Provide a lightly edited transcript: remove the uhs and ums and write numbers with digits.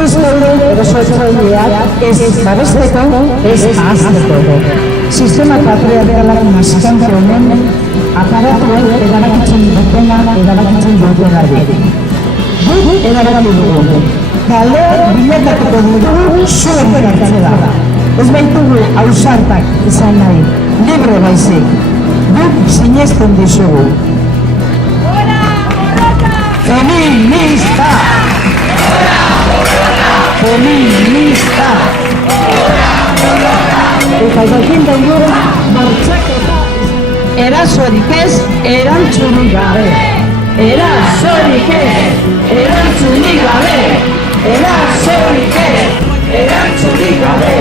Erosotzaileak ez babesteko, ez ahazteko. Sistema patriarkalak maskante honen aparatuek erabakitzen dutena erabakitzen. Guk erabaki dugu. Kale bilakatuko dugu zuen hartzea. Ez baitugu ausartak izan nahi, libre baizik. Guk sinesten dizugu. Feminista! Feminista! Eta jakin dugu martxaketa erasorik ez erantzunik gabe. Erasorik ez erantzunik gabe. Erasorik ez erantzunik gabe.